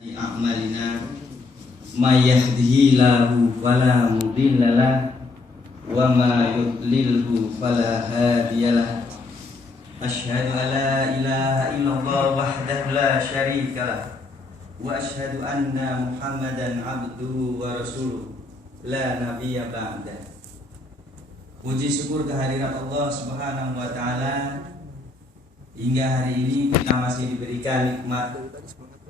a'malina may yahdihillahu fala mudhillalah wa ma yudlilhu fala hadiyalah. Asyhadu an la ilaha illallah wahdahu la syarikalah wa asyhadu anna Muhammadan abduhu wa rasuluh la nabiyya ba'dah. Puji syukur kehadirat Allah Subhanahu wa taala, hingga hari ini kita masih diberikan nikmat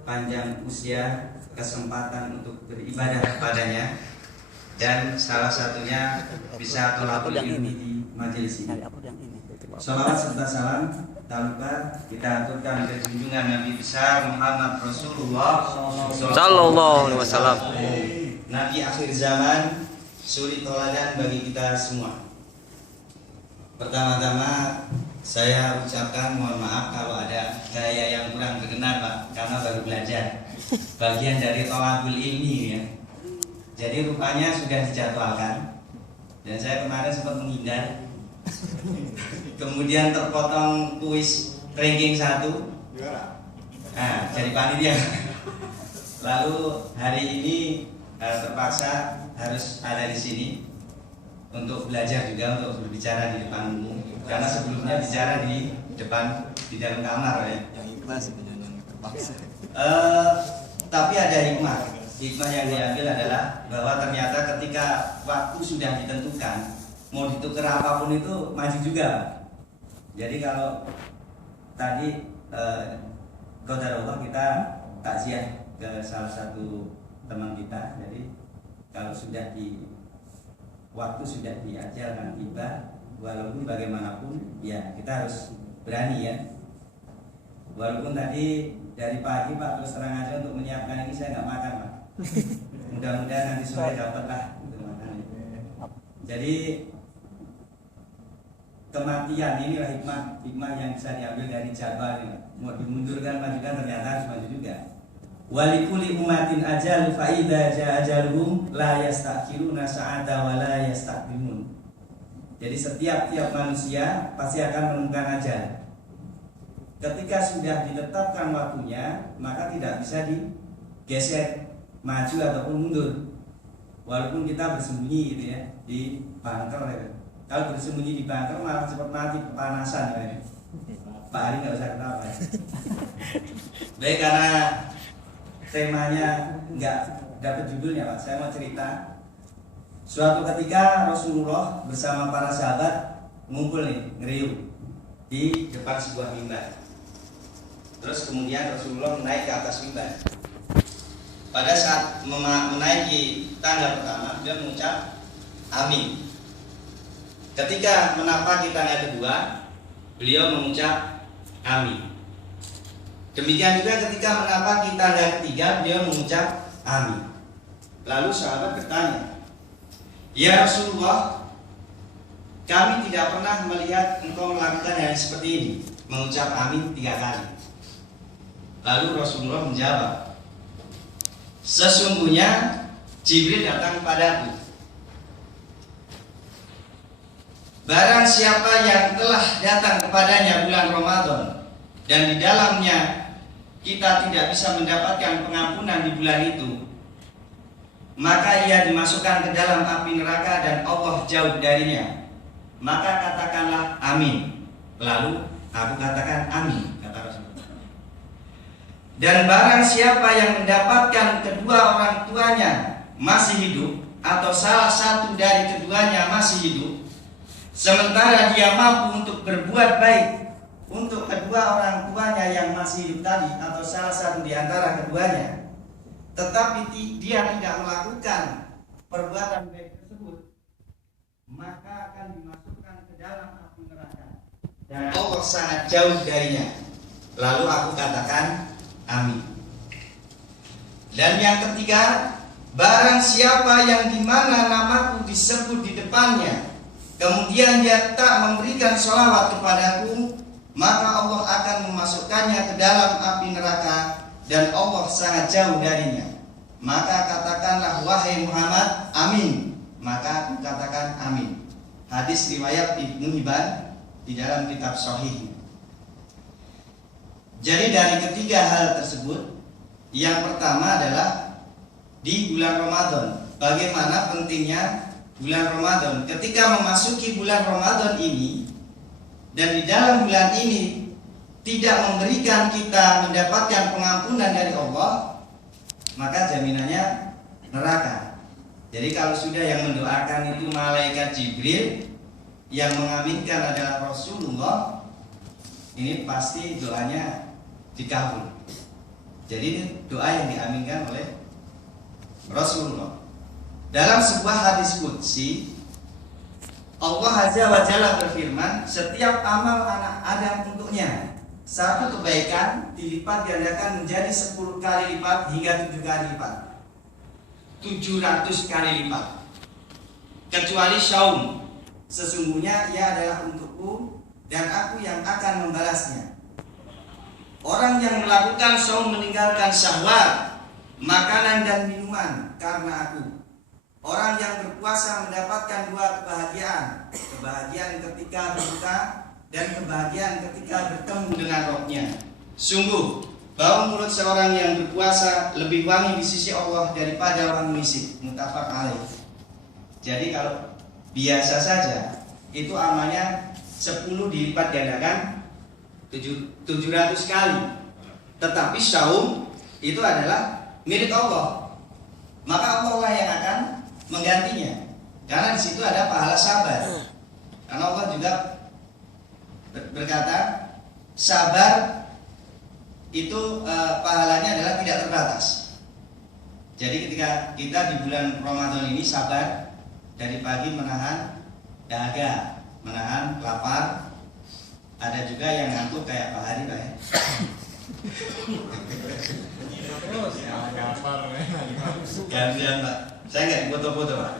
panjang usia, kesempatan untuk beribadah kepadanya, dan salah satunya bisa tolabul ilmi di majelis ini. Salawat serta salam tak lupa kita aturkan ke junjungan Nabi besar Muhammad Rasulullah Sallallahu Alaihi Wasallam, Nabi akhir zaman, suri toladan bagi kita semua. Pertama-tama saya ucapkan mohon maaf kalau ada gaya yang kurang berkenan, Pak, karena baru belajar. Bagian dari tolabul ilmi ya. Jadi rupanya sudah dijadwalkan dan saya kemarin sempat menghindar. Kemudian terpotong kuis ranking 1. Nah, jadi panitia. Lalu hari ini terpaksa harus ada di sini untuk belajar juga, untuk berbicara di depan umum, karena sebelumnya bicara di depan, di dalam kamar ya. yang ikhlas itu yang terpaksa. Tapi ada hikmah yang diambil adalah bahwa ternyata ketika waktu sudah ditentukan, mau ditukar apapun itu maju juga. Jadi kalau tadi qadarullah kita takziah ke salah satu teman kita, jadi kalau sudah di waktu sudah diajarkan tiba, walaupun bagaimanapun ya kita harus berani ya. Walaupun tadi dari pagi Pak terus terang aja untuk menyiapkan ini saya nggak makan Pak. Mudah-mudahan nanti sore dapat lah untuk makan. Jadi kematian inilah hikmah yang bisa diambil dari jabal ini. Mau dimundurkan majukan ternyata harus maju juga. Walikuli umatin ajal fa idza jaa ajaluhum la yastakhiruna sa'ata wa la yastaqdimun. Jadi setiap manusia pasti akan menemukan ajal. Ketika sudah ditetapkan waktunya, maka tidak bisa digeser maju ataupun mundur. Walaupun kita bersembunyi gitu ya di bunker ya. Kalau bersembunyi di bunker malah cepat mati kepanasan ya. Pak Ari nggak usah ketawa ya. Baik, karena temanya nggak dapat judulnya Pak, saya mau cerita. Suatu ketika Rasulullah bersama para sahabat ngumpul nih, ngeriuh di depan sebuah mimbar. Terus kemudian Rasulullah naik ke atas mimbar. Pada saat menaiki tangga pertama, dia mengucap amin. Ketika menapaki tangga kedua, beliau mengucap amin. Demikian juga ketika menapaki tangga ketiga, beliau mengucap amin. Lalu sahabat bertanya, "Ya Rasulullah, kami tidak pernah melihat engkau melakukan hal seperti ini, mengucap amin 3 kali." Lalu Rasulullah menjawab, "Sesungguhnya Jibril datang padaku. Barang siapa yang telah datang kepadanya bulan Ramadan dan di dalamnya kita tidak bisa mendapatkan pengampunan di bulan itu, maka ia dimasukkan ke dalam api neraka dan Allah jauh darinya. Maka katakanlah amin." Lalu aku katakan amin, kata Rasulullah. "Dan barang siapa yang mendapatkan kedua orang tuanya masih hidup atau salah satu dari keduanya masih hidup, sementara dia mampu untuk berbuat baik untuk kedua orang tuanya yang masih hidup tadi atau salah satu di antara keduanya, tetapi dia tidak melakukan perbuatan baik tersebut, maka akan dimasukkan ke dalam api neraka dan Allah sangat jauh darinya." Lalu aku katakan amin. Dan yang ketiga, barang siapa yang dimana namaku disebut di depannya, kemudian dia tak memberikan sholawat kepadaku, maka Allah akan memasukkannya ke dalam api neraka dan Allah sangat jauh darinya. Maka katakanlah wahai Muhammad, amin. Maka aku katakan amin. Hadis riwayat Ibnu Hibban di dalam kitab Sahih. Jadi dari ketiga hal tersebut Yang pertama adalah di bulan Ramadan. Bagaimana pentingnya bulan Ramadan? Ketika memasuki bulan Ramadan ini dan di dalam bulan ini tidak memberikan kita mendapatkan pengampunan dari Allah, maka jaminannya neraka. Jadi kalau sudah yang mendoakan itu malaikat Jibril, yang mengaminkan adalah Rasulullah, ini pasti doanya dikabul. Jadi ini doa yang diaminkan oleh Rasulullah. Dalam sebuah hadis qudsi, Allah Azza wa Jalla berfirman, setiap amal anak Adam untuknya, satu kebaikan dilipat gandakan menjadi 10 kali lipat hingga 7 kali lipat, 700 kali lipat. Kecuali saum, sesungguhnya ia adalah untukku dan aku yang akan membalasnya. Orang yang melakukan saum meninggalkan syahwat, makanan dan minuman karena aku. Orang yang berpuasa mendapatkan 2 kebahagiaan, kebahagiaan ketika berbuka dan kebahagiaan ketika bertemu dengan Rabb-Nya. Sungguh, bau mulut seorang yang berpuasa lebih wangi di sisi Allah daripada wangi misik. Muttafaq alaih. Jadi kalau biasa saja itu amalnya 10 dilipat gandakan 700 kali. Tetapi saum itu adalah milik Allah. Maka Allah lah yang akan menggantinya. Karena di situ ada pahala sabar. Karena Allah juga berkata, sabar itu pahalanya adalah tidak terbatas. Jadi ketika kita di bulan Ramadan ini sabar dari pagi menahan dahaga, menahan lapar. Ada juga yang ngantuk kayak Pak Hari, Pak ya. Gantian Pak, saya nggak foto-foto Pak.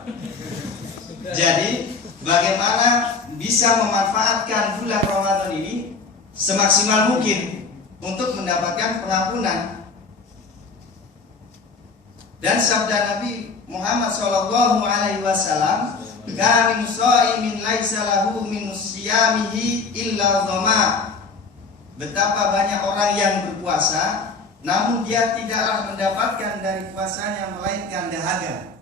Jadi bagaimana bisa memanfaatkan bulan Ramadan ini semaksimal mungkin untuk mendapatkan pengampunan. Dan sabda Nabi Muhammad SAW, "Kamin shaimin laisa lahu min siyamihi illa dhama." Betapa banyak orang yang berpuasa, namun dia tidaklah mendapatkan dari puasanya melainkan dahaga.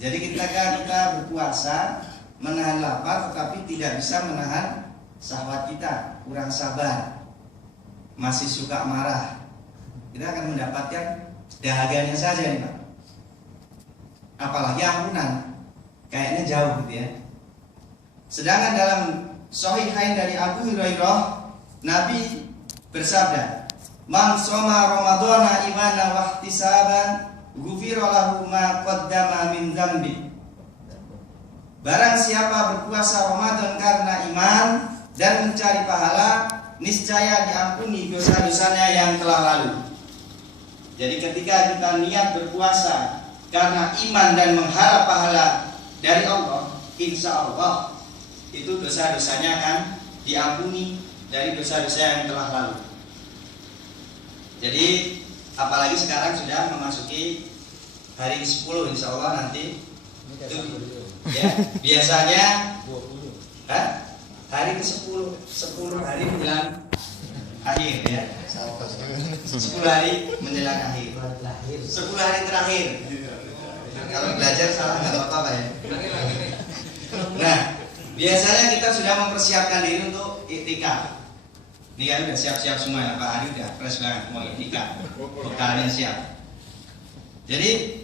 Jadi ketika kita berpuasa menahan lapar tetapi tidak bisa menahan syahwat kita, kurang sabar, masih suka marah, kita akan mendapatkan dahaganya saja nih Pak. Apalagi ampunan, kayaknya jauh gitu ya. Sedangkan dalam Sahihain dari Abu Hurairah, Nabi bersabda, "Man shoma Ramadhana imanan wa ihtisaban, ghufira lahu ma qaddama min dzambi." Barang siapa berpuasa Ramadan karena iman dan mencari pahala, niscaya diampuni dosa-dosanya yang telah lalu. Jadi ketika kita niat berpuasa karena iman dan mengharap pahala dari Allah, insya Allah itu dosa-dosanya akan diampuni dari dosa-dosa yang telah lalu. Jadi apalagi sekarang sudah memasuki hari ke-10, insya Allah nanti itu, ya, biasanya hari ke-10, 10 hari menjelang akhir ya, 10 hari menjelang akhir, 10 hari terakhir. Kalau belajar salah nggak apa-apa ya. Nah, biasanya kita sudah mempersiapkan diri untuk iktikaf. Ini kan udah siap-siap semua ya, Pak Ari udah fresh banget mau iktikaf, bekalnya siap. Jadi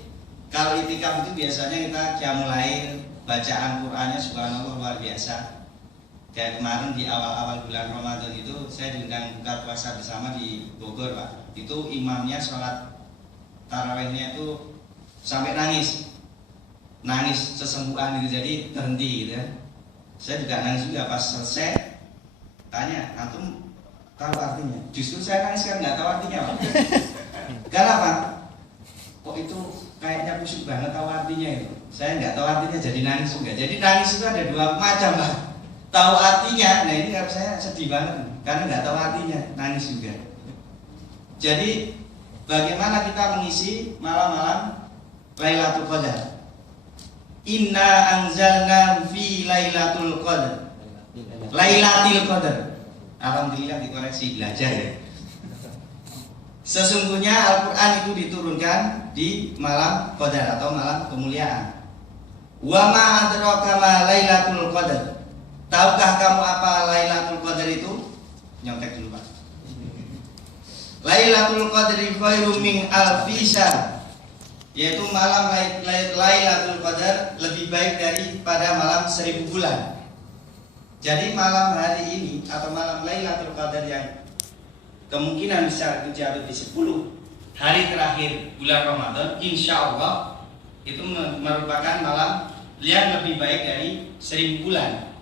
kalau iktikaf itu biasanya kita qiyamul lail, bacaan Qur'annya subhanallah luar biasa. Kayak kemarin di awal-awal bulan Ramadan itu saya diundang buka puasa bersama di Bogor Pak. Itu imamnya sholat tarawihnya itu sampai nangis sesenggukan gitu, jadi terhenti gitu ya. Saya juga nangis juga pas selesai, tanya, antum tahu artinya? Justru saya nangis kan nggak tahu artinya Pak. Kenapa? Kok itu kayaknya kusuk banget tahu artinya itu. Saya nggak tahu artinya jadi nangis juga. Jadi nangis itu ada 2 macam Pak. Tahu artinya, nah ini kalau saya sedih banget karena nggak tahu artinya, nangis juga. Jadi bagaimana kita mengisi malam-malam Lailatul Qadar? Inna anzalna fi Lailatul Qadar. Lailatul Qadar. Alhamdulillah dikoreksi belajar ya. Sesungguhnya Al-Quran itu diturunkan di malam Qadar atau malam kemuliaan. Wa ma adraka ma Lailatul Qadar. Tahukah kamu apa Lailatul Qadar itu? Nyontek dulu Pak. Lailatul Qadri khairum min alfi syahr. Yaitu malam Lailatul Qadar lebih baik daripada malam 1000 bulan. Jadi malam hari ini atau malam Lailatul Qadar yang kemungkinan besar itu jatuh di 10 hari terakhir bulan Ramadan, insya Allah itu merupakan malam yang lebih baik dari 1000 bulan.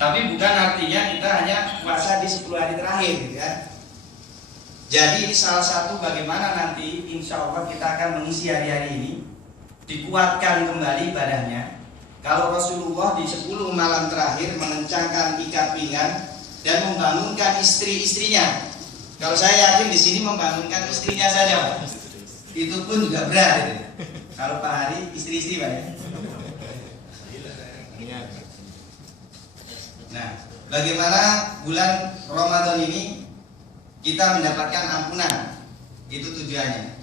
Tapi bukan artinya kita hanya puasa di 10 hari terakhir gitu kan. Jadi ini salah satu bagaimana nanti insya Allah kita akan mengisi hari-hari ini, dikuatkan kembali ibadahnya. Kalau Rasulullah di 10 malam terakhir mengencangkan ikat pinggang dan membangunkan istri-istrinya. Kalau saya yakin di sini membangunkan istrinya saja Pak. Itu pun juga berat gitu. Kalau Pak Hari istri-istri Pak ya. Nah, bagaimana bulan Ramadan ini kita mendapatkan ampunan, itu tujuannya.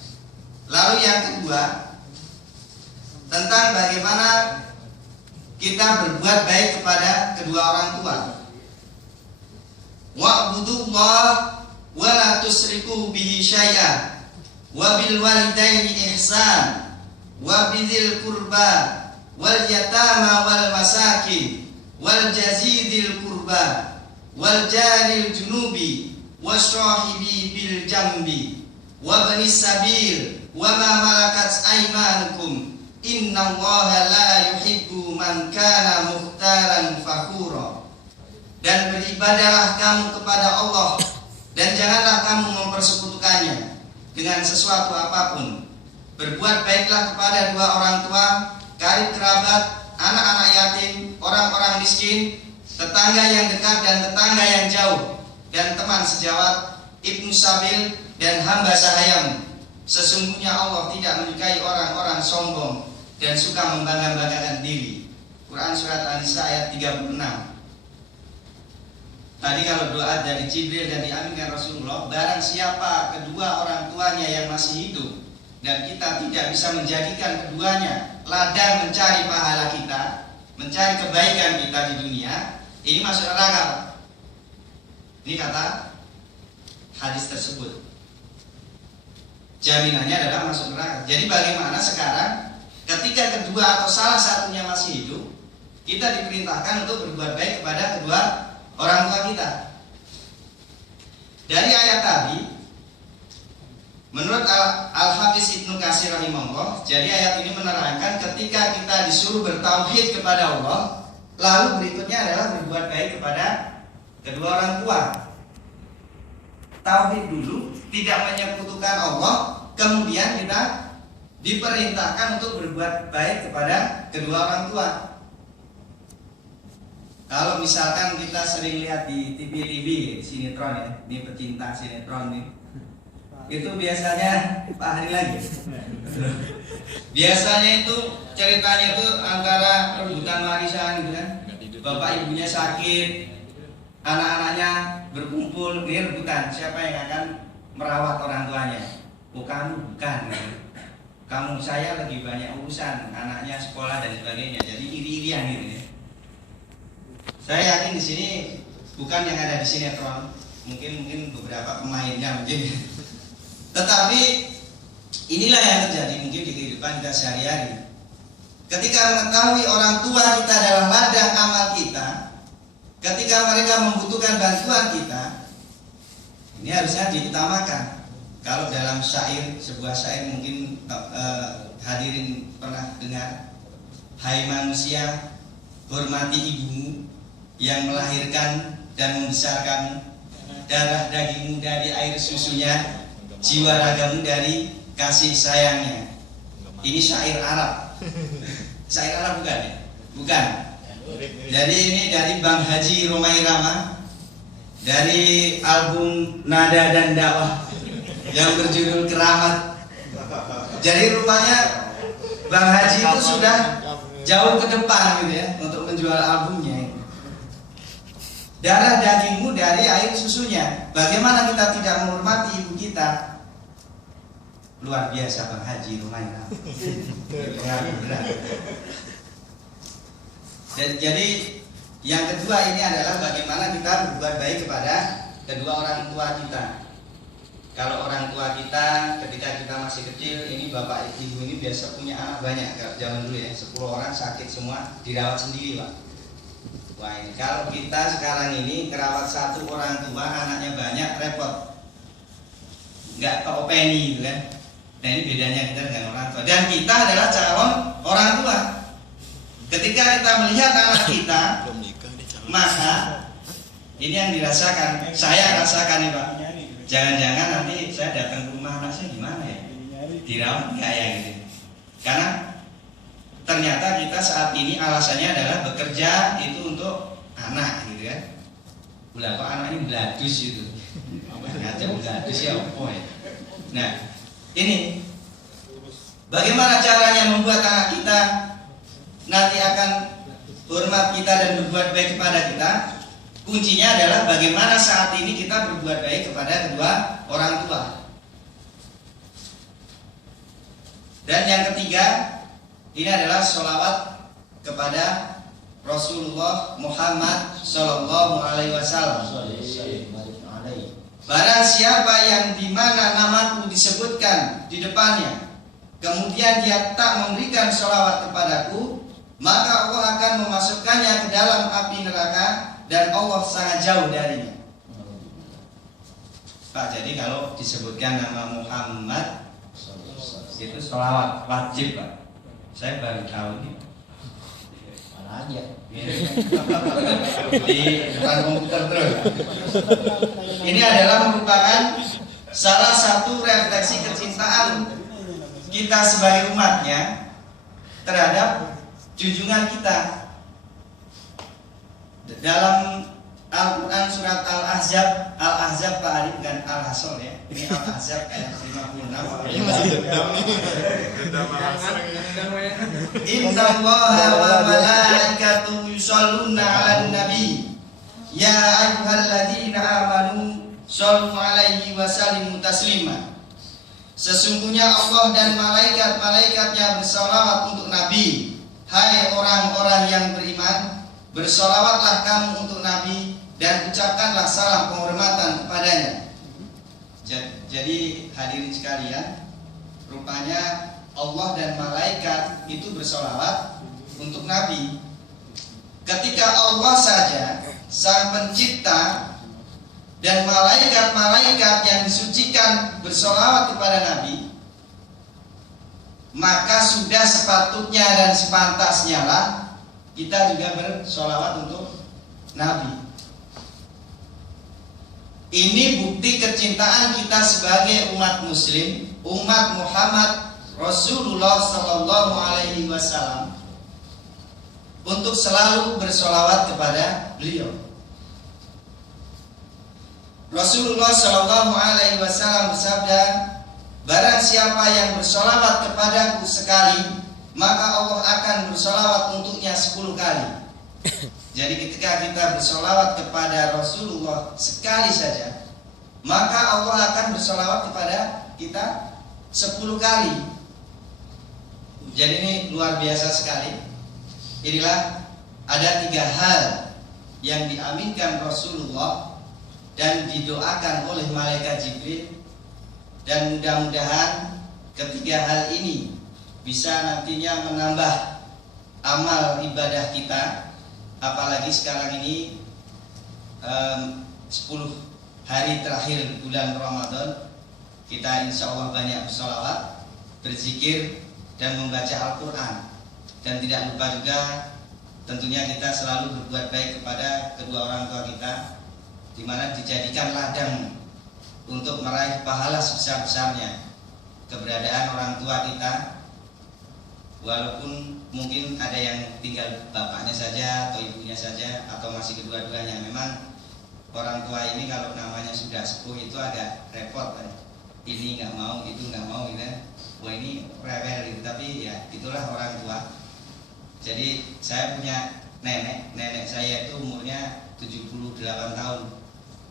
Lalu yang kedua, tentang bagaimana kita berbuat baik kepada kedua orang tua. Wa'budullah wa la tusriku bihi syai'a wa bil walidaini ihsan wa bidzil qurba wal yatama wal masakin wal jazidil qurba wal jaril junubi wasyahibi bil jambi wa banis sabil wa ma malakat aymanukum innallaha la yuhibbu man kana mukhtalan fakhura. Dan beribadahlah kamu kepada Allah dan janganlah kamu mempersekutukannya dengan sesuatu apapun. Berbuat baiklah kepada dua orang tua, karib kerabat, anak-anak yatim, orang-orang miskin, tetangga yang dekat dan tetangga yang jauh, dan teman sejawat, ibnu sabil, dan hamba sahayamu. Sesungguhnya Allah tidak menyukai orang-orang sombong dan suka membangga-banggakan diri. Quran surat An-Nisa ayat 36. Tadi kalau doa dari Jibril dan diaminkan Rasulullah, barang siapa kedua orang tuanya yang masih hidup dan kita tidak bisa menjadikan keduanya ladang mencari pahala kita, mencari kebaikan kita di dunia, ini masuk neraka. Ini kata hadis tersebut. Jaminannya adalah masuk neraka. Jadi bagaimana sekarang ketika kedua atau salah satunya masih hidup, kita diperintahkan untuk berbuat baik kepada kedua orang tua kita. Dari ayat tadi, menurut Al-Hafiz Ibnu Katsir rahimahullah, jadi ayat ini menerangkan ketika kita disuruh bertauhid kepada Allah, lalu berikutnya adalah berbuat baik kepada kedua orang tua. Tauhid dulu, tidak menyekutukan Allah, kemudian kita diperintahkan untuk berbuat baik kepada kedua orang tua. Kalau misalkan kita sering lihat di TV sinetron ya, ini pecinta sinetron nih, itu biasanya Pak Hari lagi. Biasanya itu ceritanya itu antara rebutan warisan gitu kan. Bapak ibunya sakit, anak-anaknya berkumpul, ini rebutan siapa yang akan merawat orang tuanya. Oh kamu bukan, kamu saya lagi banyak urusan, anaknya sekolah dan sebagainya. Jadi iri-irian gitu ya. Saya yakin di sini bukan yang ada di sinetron, mungkin beberapa pemainnya mungkin. Tetapi inilah yang terjadi mungkin di kehidupan kita sehari-hari. Ketika mengetahui orang tua kita adalah ladang amal kita, ketika mereka membutuhkan bantuan kita, ini harusnya diutamakan. Kalau dalam syair, sebuah syair mungkin hadirin pernah dengar, hai manusia, hormati ibumu yang melahirkan dan membesarkanmu, darah dagingmu dari air susunya, jiwa ragamu dari kasih sayangnya. Ini syair Arab. Syair Arab bukan ya? Bukan. Jadi ini dari Bang Haji Romai Rama, dari album Nada dan Dakwah yang berjudul Keramat. Jadi rupanya Bang Haji itu sudah jauh ke depan gitu ya untuk menjual albumnya. Darah dagingmu dari air susunya. Bagaimana kita tidak menghormati ibu kita? luar biasa Bang Haji Rumaina. Jadi yang kedua ini adalah bagaimana kita berbuat baik kepada kedua orang tua kita. Kalau orang tua kita ketika kita masih kecil, ini bapak ibu ini biasa punya anak banyak. Kalau zaman dulu ya, 10 orang sakit semua dirawat sendiri Pak. Wah ini kalau kita sekarang ini kerawat satu orang tua, anaknya banyak, repot, nggak keopeni gitu kan. Nah ini bedanya kita dengan orang tua. Dan kita adalah calon orang tua. Ketika kita melihat anak kita, maka ini yang dirasakan, saya rasakan nih Pak. Jangan-jangan nanti saya datang ke rumah anak saya gimana ya? Dirawat nggak ya gitu? Karena ternyata kita saat ini alasannya adalah bekerja itu untuk anak gitu kan. Ulah kok anak ini beladus itu. Ngaca beladus ya apa ya? Nah, ini bagaimana caranya membuat anak kita nanti akan hormat kita dan berbuat baik kepada kita? Kuncinya adalah bagaimana saat ini kita berbuat baik kepada kedua orang tua. Dan yang ketiga, ini adalah sholawat kepada Rasulullah Muhammad Sallallahu Alaihi Wasallam. Barang siapa yang dimana namaku disebutkan di depannya, kemudian dia tak memberikan sholawat kepadaku, maka Allah akan memasukkannya ke dalam api neraka dan Allah sangat jauh darinya. Pak, jadi kalau disebutkan nama Muhammad itu sholawat wajib Pak. Saya baru tahu nih. Mana aja? Di depan komputer terus. Ini adalah merupakan salah satu refleksi kecintaan kita sebagai umatnya terhadap junjungan kita. Dalam Al-Quran surat Al-Ahzab Pak Arif bukan Al-Hasol ya. Ini Al-Ahzab ayat 56. Ini masih dendam nih. Inna Allaha wa malaikatahu yusholluna 'alan nabi. Ya ayyuhalladzina amanu shollu 'alaihi wa sallimu taslima. Sesungguhnya Allah dan malaikat-malaikatnya bersalawat untuk Nabi. Hai orang-orang yang beriman, bersolawatlah kamu untuk Nabi dan ucapkanlah salam penghormatan kepadanya. Jadi hadirin sekalian, rupanya Allah dan malaikat itu bersolawat untuk Nabi. Ketika Allah saja Sang Pencipta dan malaikat-malaikat yang disucikan bersolawat kepada Nabi, maka sudah sepatutnya dan sepantasnya lah kita juga bersolawat untuk Nabi. Ini bukti kecintaan kita sebagai umat Muslim, umat Muhammad Rasulullah Sallallahu Alaihi Wasallam, untuk selalu bersolawat kepada beliau. Rasulullah Sallallahu Alaihi Wasallam bersabda, barang siapa yang bersolawat kepadaku sekali, maka Allah akan bersolawat untuknya 10 kali. Jadi ketika kita bersolawat kepada Rasulullah sekali saja, maka Allah akan bersolawat kepada kita 10 kali. Jadi ini luar biasa sekali. Inilah ada 3 hal yang diaminkan Rasulullah dan didoakan oleh malaikat Jibril, dan mudah-mudahan ketiga hal ini bisa nantinya menambah amal ibadah kita. Apalagi sekarang ini 10 hari terakhir bulan Ramadan, kita insya Allah banyak bersolawat, berzikir, dan membaca Al-Quran. Dan tidak lupa juga tentunya kita selalu berbuat baik kepada kedua orang tua kita, di mana dijadikan ladang untuk meraih pahala sebesar-besarnya keberadaan orang tua kita. Walaupun mungkin ada yang tinggal bapaknya saja atau ibunya saja atau masih kedua-duanya. Memang orang tua ini kalau namanya sudah sepuh itu agak repot kan? Ini nggak mau, itu nggak mau gitu kan? Wah ini rewel gitu. Tapi ya itulah orang tua. Jadi saya punya nenek saya itu umurnya 78 tahun.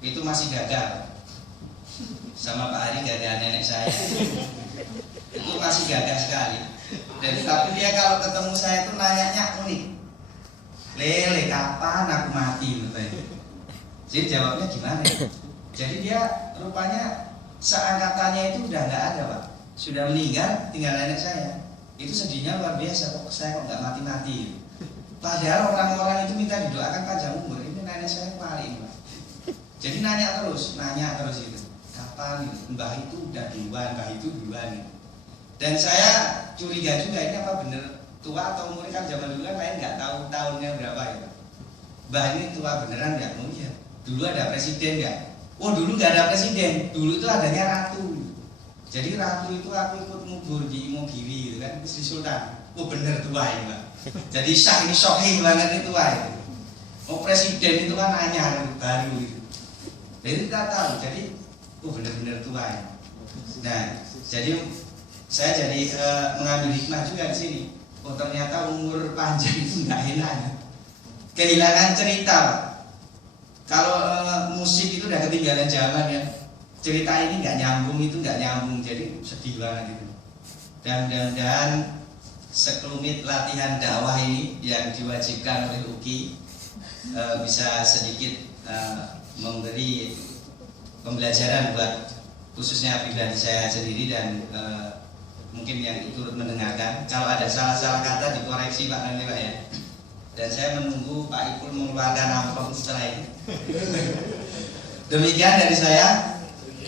Itu masih gagal. Sama Pak Ari gagal nenek saya. Itu masih gagah sekali. Dan tapi dia kalau ketemu saya itu nanyanya unik. Lele, kapan aku mati? Jadi jawabnya gimana? Jadi dia rupanya seangkatannya itu udah nggak ada, Pak. Sudah meninggal, tinggal nenek saya. Itu sedihnya luar biasa, kok saya kok nggak mati-mati. Padahal orang-orang itu minta didoakan panjang umur. Ini nenek saya paling, Pak. Jadi nanya terus itu. Kapan gitu? Mbah itu udah duluan, mbah itu duluan gitu. Dan saya curiga juga ini apa bener tua atau umurnya kan zaman dulu kan lain nggak tahu tahunnya berapa ya. Mbah ini tua beneran nggak? Oh iya. Dulu ada presiden nggak? Oh dulu nggak ada presiden. Dulu itu adanya ratu. Jadi ratu itu aku ikut ngubur di Imogiri gitu kan, istri sultan. Oh bener tua ini Mbak. Jadi sah ini shocking banget ini tua itu. Oh presiden itu kan anyar baru itu. Jadi kita tahu. Jadi oh bener-bener tua ya. Nah jadi saya jadi mengambil hikmah juga di sini. Oh ternyata umur panjang itu nggak enak. Kehilangan cerita, Pak. Kalau musik itu udah ketinggalan zaman ya. Cerita ini nggak nyambung, itu nggak nyambung, jadi sedih banget itu. Dan mudah-mudahan sekelumit latihan dakwah ini yang diwajibkan oleh UKI bisa sedikit memberi pembelajaran buat khususnya pribadi saya sendiri dan mungkin yang turut mendengarkan. Kalau ada salah-salah kata dikoreksi Pak nanti Pak ya. Dan saya menunggu Pak Ipul mengeluarkan amplop setelah ini. Demikian dari saya.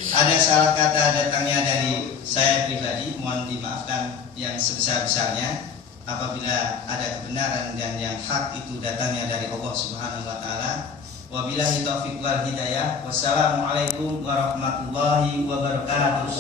Ada salah kata datangnya dari saya pribadi, mohon dimaafkan yang sebesar-besarnya. Apabila ada kebenaran dan yang hak itu datangnya dari Allah Subhanahu wa taala. Wabillahi taufiq wal hidayah. Wassalamualaikum warahmatullahi wabarakatuh.